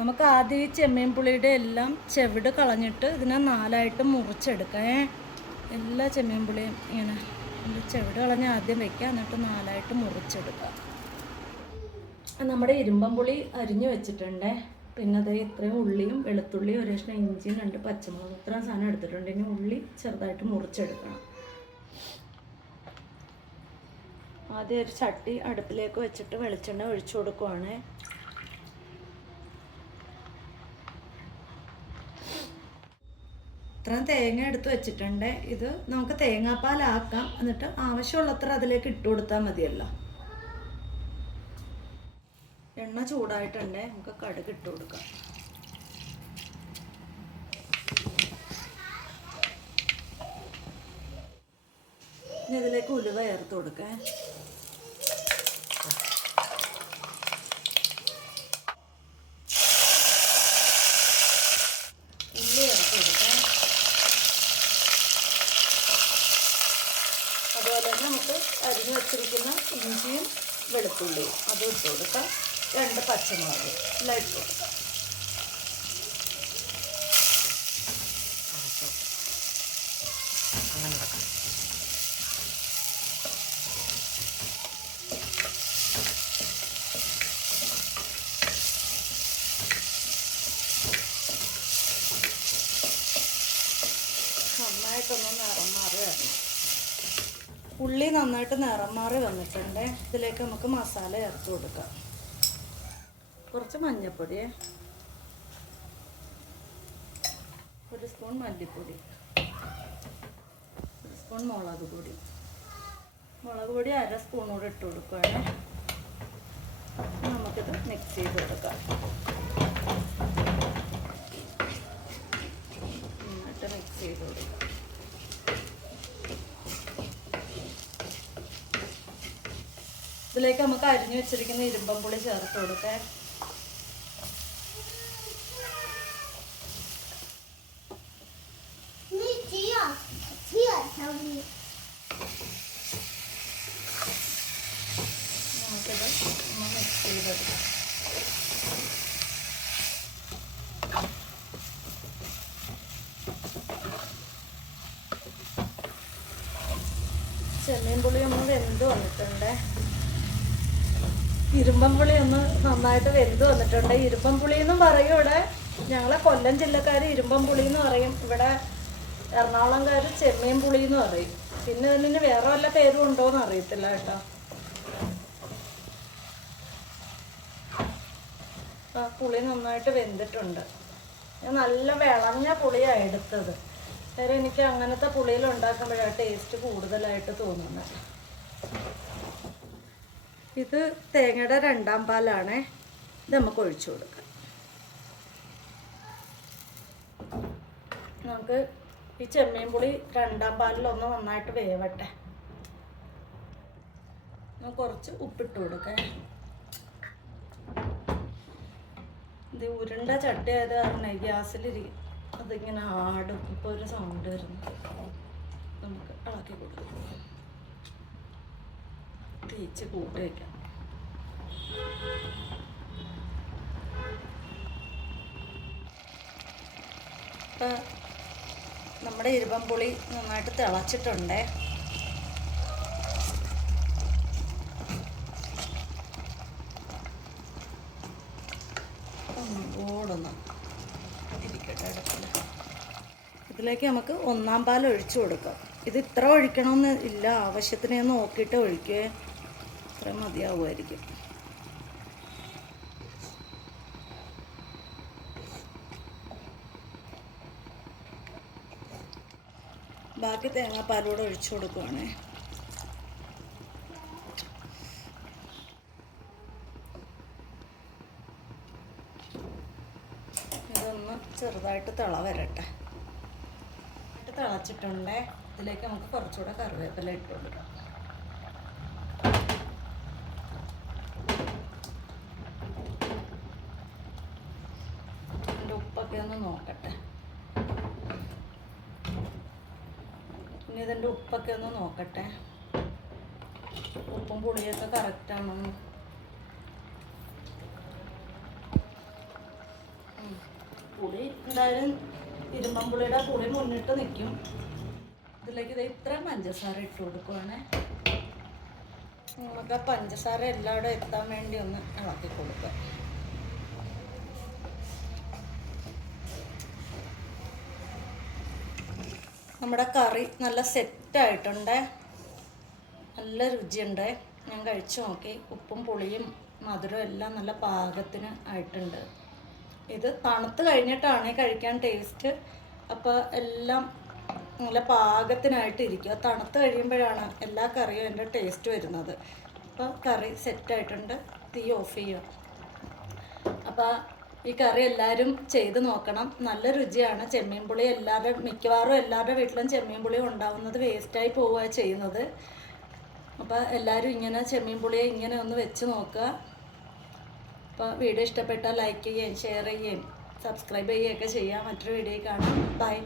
നമുക്ക് ആദ്യം ഈ ചെമ്മീൻ പുളിയുടെ എല്ലാം ചെവിട് കളഞ്ഞിട്ട് ഇതിനെ നാലായിട്ട് മുറിച്ചെടുക്കാം എല്ലാ ചെമ്മീൻ പുളിയും ഇങ്ങനെ ചെവിട് കളഞ്ഞ് ആദ്യം വെക്കുക എന്നിട്ട് നാലായിട്ട് മുറിച്ചെടുക്കുക നമ്മുടെ ഇരുമ്പം പുളി അരിഞ്ഞു വെച്ചിട്ടുണ്ട്. പിന്നെ അത് ഇത്രയും ഉള്ളിയും വെളുത്തുള്ളിയും ഒരു കഷ്ണം ഇഞ്ചിയും രണ്ട് പച്ചമുളകും ഇത്രയും സാധനം എടുത്തിട്ടുണ്ട്. ഇനി ഉള്ളി ചെറുതായിട്ട് മുറിച്ചെടുക്കണം. ആദ്യം ഒരു ചട്ടി അടുപ്പിലേക്ക് വെച്ചിട്ട് വെളിച്ചെണ്ണ ഒഴിച്ചു കൊടുക്കുവാണ്. ഇത്രയും തേങ്ങ എടുത്ത് വെച്ചിട്ടുണ്ട്. ഇത് നമുക്ക് തേങ്ങാപ്പാലാക്കാം. എന്നിട്ട് ആവശ്യമുള്ളത്ര അതിലേക്ക് ഇട്ട് കൊടുത്താൽ മതിയല്ലോ. എണ്ണ ചൂടായിട്ടുണ്ട്. നമുക്ക് കടുക് ഇട്ട് കൊടുക്കാം. ഇനി ഇതിലേക്ക് ഉലുവ ചേർത്ത് കൊടുക്കാം ഉള്ളി ചേർത്ത് കൊടുക്കാം അതുപോലെ തന്നെ നമുക്ക് അരിഞ്ഞു വെച്ചിരിക്കുന്ന ഇഞ്ചിയും വെളുത്തുള്ളിയും അതും ഇട്ട് കൊടുക്കാം. രണ്ട് പച്ചമുളക് എല്ലാം ഇട്ട് കൊടുക്കാം. നന്നായിട്ടൊന്ന് നിറം മാറി വരണം. ഉള്ളി നന്നായിട്ട് നിറം മാറി വന്നിട്ടുണ്ട്. ഇതിലേക്ക് നമുക്ക് മസാല ചേർത്ത് കൊടുക്കാം. കുറച്ച് മഞ്ഞൾപ്പൊടിയേ ഒരു സ്പൂൺ മല്ലിപ്പൊടി. ഒരു സ്പൂൺ മുളക് പൊടി. മുളക് പൊടി അര സ്പൂൺ കൂടി ഇട്ട് കൊടുക്കുകയാണ്. നമുക്കിത് മിക്സ് ചെയ്ത് കൊടുക്കാം നന്നായിട്ട് മിക്സ് ചെയ്ത് കൊടുക്കാം ഇതിലേക്ക് നമുക്ക് അരിഞ്ഞു വെച്ചിരിക്കുന്ന ഇരുമ്പം പുളി ചേർത്ത് കൊടുക്കേ. ചെമ്മീൻ പുളി ഒന്ന് വെന്ത് വന്നിട്ടുണ്ട്. ഇരുമ്പം പുളി ഒന്ന് നന്നായിട്ട് വെന്ത് വന്നിട്ടുണ്ട്. ഇരുമ്പം പുളി എന്നും പറയും ഇവിടെ. ഞങ്ങളെ കൊല്ലം ജില്ലക്കാർ ഇരുമ്പം പുളി എന്ന് പറയും. ഇവിടെ എറണാകുളംകാർ ചെമ്മീൻ പുളി എന്ന് പറയും. പിന്നെ ഇതിന് വേറെ വല്ല പേരും ഉണ്ടോ എന്ന് അറിയത്തില്ല കേട്ടോ. ആ പുളി നന്നായിട്ട് വെന്തിട്ടുണ്ട്. ഞാൻ നല്ല വിളഞ്ഞ പുളിയാണ് എടുത്തത്. വേറെ എനിക്ക് അങ്ങനത്തെ പുളിയിൽ ഉണ്ടാക്കുമ്പോഴാണ് ടേസ്റ്റ് കൂടുതലായിട്ട് തോന്നുന്നത്. ഇത് തേങ്ങയുടെ രണ്ടാം പാലാണ്. ഇത് നമുക്ക് ഒഴിച്ചു കൊടുക്കാം. നമുക്ക് ഈ ചെമ്മീൻ പുളി രണ്ടാം പാലിലൊന്ന് നന്നായിട്ട് വേവട്ടെ. കുറച്ച് ഉപ്പിട്ട് കൊടുക്കാം. ഇത് ഉരുണ്ട ചട്ടി ആയത് കാരണം ഗ്യാസിലിരി അതിങ്ങനെ ആടും. ഇപ്പോൾ ഒരു സൗണ്ട് വരുന്നു. നമുക്ക് ഇളക്കി കൊടുക്കാം. തേച്ച് കൂട്ടി വയ്ക്കാം ഇപ്പം നമ്മുടെ ഇരുമ്പം പുളി നന്നായിട്ട് തിളച്ചിട്ടുണ്ട്. അടുപ്പിൽ ഇതിലേക്ക് നമുക്ക് ഒന്നാം പാൽ ഒഴിച്ചു കൊടുക്കാം. ഇത് ഇത്ര ഒഴിക്കണമെന്ന് ഇല്ല. ആവശ്യത്തിന് നോക്കിയിട്ട് ഒഴിക്കേ. ഇത്ര മതിയാവുമായിരിക്കും. ബാക്കി തേങ്ങാപ്പാലൂടെ ഒഴിച്ചു കൊടുക്കുവാണേ. ഇതൊന്ന് ചെറുതായിട്ട് തിള വരട്ടെ. തിളച്ചിട്ടുണ്ടേ. ഇതിലേക്ക് നമുക്ക് കുറച്ചുകൂടെ കറിവേപ്പില ഇട്ട് കൊടുക്കാം ഇതിന്റെ ഉപ്പൊക്കെ ഒന്ന് നോക്കട്ടെ. ഇനി ഇതിന്റെ ഉപ്പൊക്കെ ഒന്ന് നോക്കട്ടെ. ഉപ്പും പുളിയൊക്കെ കറക്റ്റാണെന്ന് പുളി എന്തായാലും ഇരുമ്പമ്പുളിയുടെ പുളി മുന്നിട്ട് നിൽക്കും ഇതിലേക്ക് ഇത് ഇത്ര പഞ്ചസാര ഇട്ട് കൊടുക്കുവാണേ. നമുക്ക് ആ പഞ്ചസാര എല്ലാവിടെ എത്താൻ വേണ്ടി ഒന്ന് ഇളക്കി കൊടുക്കാം. നമ്മുടെ കറി നല്ല സെറ്റായിട്ടുണ്ട്. നല്ല രുചിയുണ്ട്. ഞാൻ കഴിച്ചു നോക്കി. ഉപ്പും പുളിയും മധുരവും എല്ലാം നല്ല പാകത്തിന് ആയിട്ടുണ്ട്. ഇത് തണുത്ത് കഴിഞ്ഞിട്ടാണ് കഴിക്കാൻ ടേസ്റ്റ് അപ്പോൾ എല്ലാം നല്ല പാകത്തിനായിട്ട് ഇരിക്കുക തണുത്ത് കഴിയുമ്പോഴാണ് എല്ലാ കറിയും എന്റെ ടേസ്റ്റ് വരുന്നത്. അപ്പോൾ കറി സെറ്റായിട്ടുണ്ട് തീ ഓഫ് ചെയ്യുക അപ്പോൾ ഈ കറി എല്ലാവരും ചെയ്ത് നോക്കണം. നല്ല രുചിയാണ്. ചെമ്മീൻ പുളി എല്ലാവരുടെ മിക്കവാറും എല്ലാവരുടെ വീട്ടിലും ചെമ്മീൻ പുളി ഉണ്ടാവുന്നത് വേസ്റ്റായി പോവുക ചെയ്യുന്നത്. അപ്പോൾ എല്ലാവരും ഇങ്ങനെ ചെമ്മീൻ പുളിയെ ഇങ്ങനെ ഒന്ന് വെച്ച് നോക്കുക. അപ്പോൾ വീഡിയോ ഇഷ്ടപ്പെട്ടാൽ ലൈക്ക് ചെയ്യുകയും ഷെയർ ചെയ്യുകയും സബ്സ്ക്രൈബ് ചെയ്യുകയൊക്കെ ചെയ്യാം. മറ്റൊരു വീഡിയോ കാണാം. ബൈ